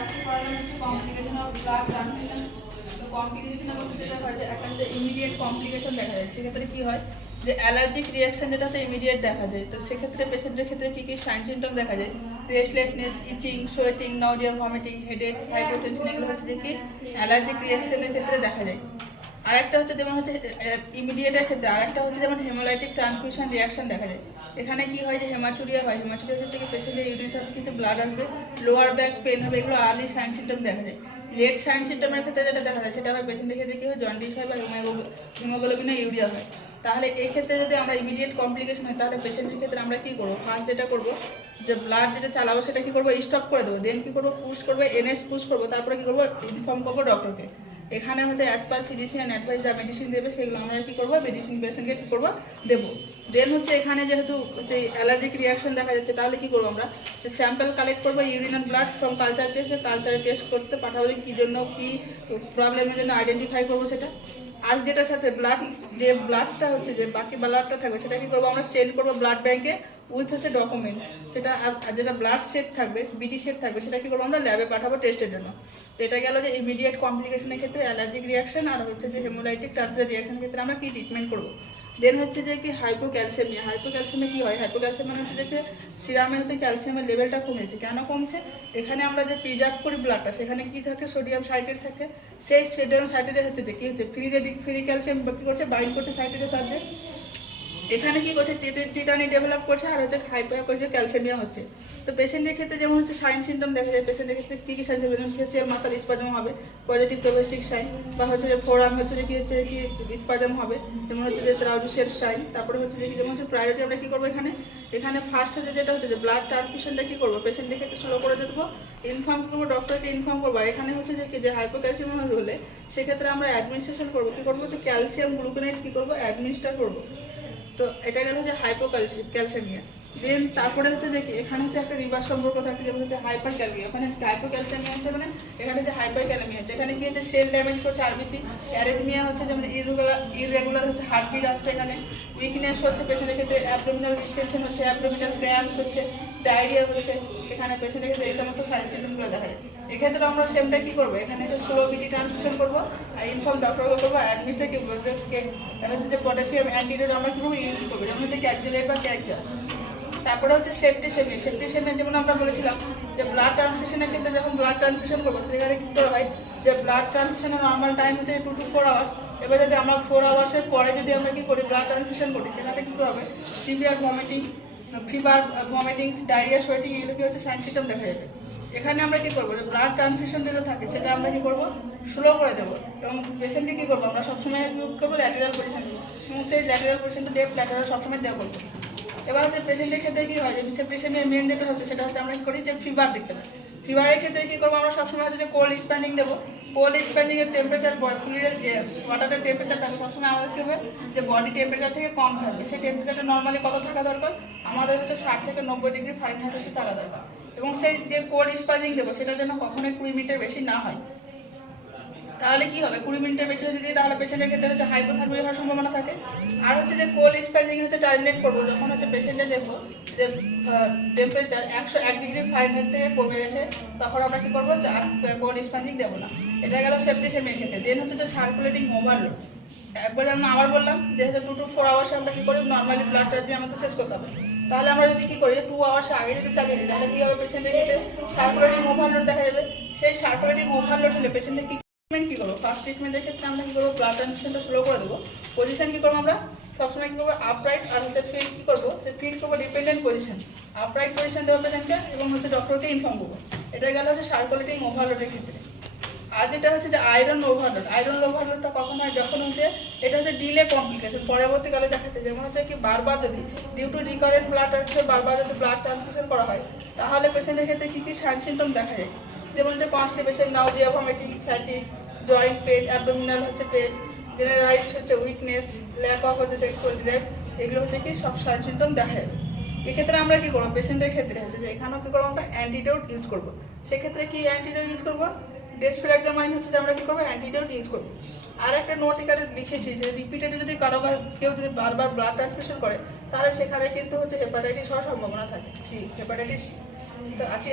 আজকে পড়ানো হচ্ছে কমপ্লিকেশন অফ ব্লাড ট্রান্সফিউশন। তো কমপ্লিকেশনের মধ্যে যেটা হয় যে একটা যে ইমিডিয়েট কমপ্লিকেশন দেখা যায়, সেক্ষেত্রে কি হয় যে অ্যালার্জিক রিয়াকশন যেটা হচ্ছে ইমিডিয়েট দেখা যায়। তো সেক্ষেত্রে পেশেন্টের ক্ষেত্রে কী কী সাইন সিমটম দেখা যায়, রেস্টলেসনেস, ইচিং, সোয়েটিং, নাউরিয়া, ভমিটিং, হেডেক, হাইপোটেনশন, এগুলো হচ্ছে যে কি অ্যালার্জিক রিয়াকশনের ক্ষেত্রে দেখা যায়। আরেকটা হচ্ছে যেমন হচ্ছে ইমিডিয়েটের ক্ষেত্রে আরেকটা হচ্ছে যেমন হেমোলাইটিক ট্রান্সফিউশন রিয়াকশন দেখা যায়। এখানে কি হয় যে হেমাচুরিয়া হয়, হেমাচুরিয়া হচ্ছে কি পেশেন্টের ইউরিনের সাথে কিছু ব্লাড আসবে, লোয়ার ব্যাক পেন হবে, এগুলো আর্লি সাইন সিমটম দেখা যায়। লেট সাইন সিমটমের ক্ষেত্রে যেটা দেখা যায় সেটা হয় পেশেন্টের ক্ষেত্রে কী হয়, জন্ডিস হয় বা হিমোগ্লোবিনে ইউরিয়া হয়। তাহলে এই ক্ষেত্রে যদি আমরা ইমিডিয়েট কমপ্লিকেশন হয় তাহলে পেশেন্টের ক্ষেত্রে আমরা কী করবো, ফার্স্ট যেটা করবো যে ব্লাড যেটা চালাবো সেটা কী করবো, স্টপ করে দেবো। দেন কী করবো, পুশ করবো, এনএস পুশ করবো, তারপরে কী করবো, ইনফর্ম করবো ডক্টরকে। এখানে হচ্ছে অ্যাজ পার ফিজিশিয়ান অ্যাডভাইস যা মেডিসিন দেবে সেগুলো আমরা কী করবো, মেডিসিন পেশেন্টকে কী করবো, দেবো। দেন হচ্ছে এখানে যেহেতু যে অ্যালার্জিক রিয়াকশন দেখা যাচ্ছে তাহলে কী করবো আমরা, যে স্যাম্পল কালেক্ট করবো urine and blood from culture test, কালচারে টেস্ট করতে পাঠাবো যে কী জন্য কী প্রবলেমের জন্য আইডেন্টিফাই করবো সেটা। আর যেটার সাথে ব্লাড যে ব্লাডটা হচ্ছে যে বাকি ব্লাডটা থাকবে সেটা কী করবো আমরা চেঞ্জ করবো ব্লাড ব্যাঙ্কে উইথ হচ্ছে ডকুমেন্ট সেটা। আর যেটা ব্লাড সেট থাকবে, বিডি সেট থাকবে, সেটা কী করবো আমরা ল্যাবে পাঠাবো টেস্টের জন্য। তো এটা গেল যে ইমিডিয়েট কমপ্লিকেশনের ক্ষেত্রে অ্যালার্জিক রিয়াকশন, আর হচ্ছে যে হেমোলাইটিক ট্রান্সফিউশন রিয়াকশনের ক্ষেত্রে আমরা কী ট্রিটমেন্ট করবো। দেন হচ্ছে যে কি হাইপোক্যালসিয়ামিয়া। হাইপোক্যালসিয়ামে কী হয়, হাইপোক্যালসিয়াম মানে হচ্ছে যে সিরামে হচ্ছে ক্যালসিয়ামের লেভেলটা কমেছে। কেন কমছে, এখানে আমরা যে প্রিজার্ভ করি ব্লাডটা সেখানে কী থাকে, সোডিয়াম সাইট্রেট থাকে। সেই সোডিয়াম সাইট্রেট হচ্ছে যে কী হচ্ছে, ফ্রি ক্যালসিয়াম কী করছে, বাইন্ড করছে সাইট্রেটের সাথে। এখানে কি করছে, টিটানি ডেভেলপ করছে, আর হচ্ছে ক্যালসিয়ামিয়া হচ্ছে। তো পেশেন্টের ক্ষেত্রে যেমন হচ্ছে সাইন সিমটম দেখা যায়, পেশেন্টের ক্ষেত্রে কী কী সাইন সিমটম, যেমন ফেসিয়াল মাসাল স্পাজম হবে, পজিটিভ টোবেস্টিক সাইন, বা হচ্ছে যে ফোরাম হচ্ছে যে কী হচ্ছে কি স্পাজম হবে, যেমন হচ্ছে যে ট্রাউজুসের সাইন। তারপরে হচ্ছে যে যেমন হচ্ছে প্রায়োরিটি আমরা কী করবো, এখানে ফার্স্ট হচ্ছে যেটা হচ্ছে যে ব্লাড ট্রান্সফিউশনটা কী করবো, পেশেন্টের ক্ষেত্রে স্লো করে দেবো, ইনফর্ম করবো ডক্টরকে, ইনফর্ম করবো। আর এখানে হচ্ছে যে কি যে হাইপোক্যালসিয়াম হলে সেক্ষেত্রে আমরা অ্যাডমিনিস্ট্রেশন করবো, কী করবো হচ্ছে ক্যালসিয়াম গ্লুকোনেট কী করবো, অ্যাডমিনিস্টার করবো। তো এটা গেল যে ক্যালসিয়ামিয়া। দেন তারপরে হচ্ছে যে এখানে হচ্ছে একটা রিভার্স সম্পর্ক থাকছে, যেমন হচ্ছে হাইপার ক্যালমিয়া। ওখানে হাইপোক্যালসিয়ামিয়া হচ্ছে মানে এখানে হচ্ছে হাইপার ক্যালমিয়া হচ্ছে, এখানে কি হচ্ছে সেল ড্যামেজ করছে আরবিসি। অ্যারেথমিয়া হচ্ছে যেমন ইরেগুলার হচ্ছে হার্টবিট আসছে, এখানে উইকনেস হচ্ছে পেশেন্টের ক্ষেত্রে, অ্যাবডোমিনাল ডিস্টেনশন হচ্ছে, অ্যাবডোমিনাল ক্র্যাম্পস হচ্ছে, ডায়রিয়া হচ্ছে। এখানে পেশেন্টের ক্ষেত্রে এই সমস্ত সাইন সিমটমগুলো দেখা যায়। এক্ষেত্রে আমরা সেমটা কী করবো, এখানে হচ্ছে স্লো বিডি ট্রান্সফিউশন করবো, আর ইনফর্ম ডক্টরকে করবো, অ্যাডমিনিস্ট্রেট কি হচ্ছে যে পটাশিয়াম অ্যান্টিডোট আমরা কীভাবে ইউজ করবো, যেমন হচ্ছে ক্যালকুলেট বা ক্যালকুলার। তারপরে হচ্ছে সেফটি যেমন আমরা বলেছিলাম যে ব্লাড ট্রান্সফিউশনের ক্ষেত্রে যখন ব্লাড ট্রান্সফিউশন করবো সেখানে কী করা হয়, যে ব্লাড ট্রান্সফিউশনের নর্মাল টাইম হচ্ছে 2 to 4 আওয়ার্স। এবার যদি আমরা 4 আওয়ার্সের পরে যদি আমরা কী করি ব্লাড ট্রান্সফিউশন করি, সেখানে কী হবে, severe vomiting, fever, vomiting, diarrhoea, sweating, এগুলো কি হচ্ছে সাইন সিমটম দেখা যাবে। এখানে আমরা কী করবো, যে ব্লাড ট্রান্সফিউশন যেটা থাকে সেটা আমরা কী করবো, স্লো করে দেবো। এবং পেশেন্টকে কী করবো, আমরা সবসময় ইউজ করবো ল্যাটেরাল পজিশন, এবং সেই ল্যাটেরাল পজিশনটা ডেপ ল্যাটেরাল সবসময় দেওয়া করবো। এবার হচ্ছে পেশেন্টের ক্ষেত্রে কী হয়, যে পেশেন্টের মেন যেটা হচ্ছে সেটা হচ্ছে আমরা কী করি, যে ফিভার দেখতে পাই। ফিভারের ক্ষেত্রে কী করবো, আমরা সবসময় হচ্ছে যে কোল্ড স্প্যান্ডিং দেবো। কোল্ড স্প্যান্ডিংয়ের টেম্পারেচার, ফ্লুইডের যে ওয়াটারের টেম্পারেচার থাকবে সবসময় আমাদের কী হবে, যে বডি টেম্পারেচার থেকে কম থাকবে। সেই টেম্পারেচারটা নর্মালি কত থাকা দরকার, আমাদের হচ্ছে 60 থেকে 90 ডিগ্রি ফারেনহাইট হচ্ছে থাকা দরকার। এবং সেই যে কোল্ড স্প্যান্ডিং দেবো সেটা যেন কখনোই 20 মিনিটের বেশি না হয়। তাহলে কি হবে, 20 মিনিটের বেশি যদি দিই তাহলে পেশেন্টের ক্ষেত্রে হচ্ছে হাইপোথার্মিয়া হওয়ার সম্ভাবনা থাকে। আর হচ্ছে যে কোল্ড স্প্যান্ডিং হচ্ছে টার্মিনেট করবো যখন হচ্ছে পেশেন্টের দেখবো যে টেম্পারেচার 101 ডিগ্রি ফারেনহাইট থেকে কমে গেছে, তখন আমরা কী করবো, আর কোল্ড স্প্যান্ডিং দেবো না। এটা গেল সেপ্টিসেমিয়ার ক্ষেত্রে। দেন হচ্ছে যে সার্কুলেটিং ওভারলোড। একবার আমরা আবার বললাম যে হচ্ছে 2 to 4 আওয়ার্সে আমরা কী করি, নর্মালি ব্লাড ট্রান্সফিউশন আমাদের শেষ করতে হবে। তাহলে আমরা যদি কী করি, 2 আওয়ার্সে আগে যদি চালিয়ে দিই তাহলে কী হবে, পেশেন্টের ক্ষেত্রে সার্কুলেটিং ওভারলোড দেখা যাবে। সেই সার্কুলেটিং ওভারলোড হলে পেশেন্টের কী করবো, ফার্স্ট ট্রিটমেন্টের ক্ষেত্রে আমরা কী করবো, ব্লাড ট্রান্সফিউশনটা স্লো করে দেবো। পজিশন কী করবো, আমরা সবসময় কী করবো, আপরাইট, আর হচ্ছে ফিট কী করবো, যে ফিট করবো ডিপেন্ডেন্ট পজিশন, আপরাইট পজিশন দেবো পেশেন্টকে, এবং হচ্ছে ডক্টরকে ইনফর্ম করবো। এটা গেল হচ্ছে সার্কুলেটিং ওভারলোডের ক্ষেত্রে। আর যেটা হচ্ছে যে আয়রন ওভারলোডটা কখন হয়, যখন হচ্ছে এটা হচ্ছে ডিলে কমপ্লিকেশন, পরবর্তীকালে দেখা যাচ্ছে। যেমন হচ্ছে কি বারবার যদি due to recurrent blood transfusion বারবার যদি ব্লাড ট্রান্সফিউশন করা হয় তাহলে পেশেন্টের ক্ষেত্রে কী কী সাইন সিমটম দেখা যায়, যেমন হচ্ছে constipation, nausea, vomiting, fatigue, joint pain, abdominal হচ্ছে পেন, জেনারেলাইজড হচ্ছে উইকনেস, ল্যাক অফ হচ্ছে সেক্সুয়াল ড্রাইভ, এগুলো হচ্ছে কি সব সাইন সিমটম দেখা যাবে। এক্ষেত্রে আমরা কী করবো, পেশেন্টের ক্ষেত্রে হচ্ছে যে এখানেও কী করবো, আমরা অ্যান্টিডোট ইউজ করবো। সেক্ষেত্রে কি অ্যান্টিডোট ইউজ করবো, ডেসপিরাক্সামাইন হচ্ছে যে আমরা কী করবো, অ্যান্টিডোট ইউজ করবো। আর একটা নোট এখানে লিখেছি যে রিপিটেডলি যদি কেউ যদি বারবার ব্লাড ট্রান্সফিউশন করে তাহলে সেখানে কিন্তু হচ্ছে হেপাটাইটিস হওয়ার সম্ভাবনা থাকে। হেপাটাইটিস তো আছে।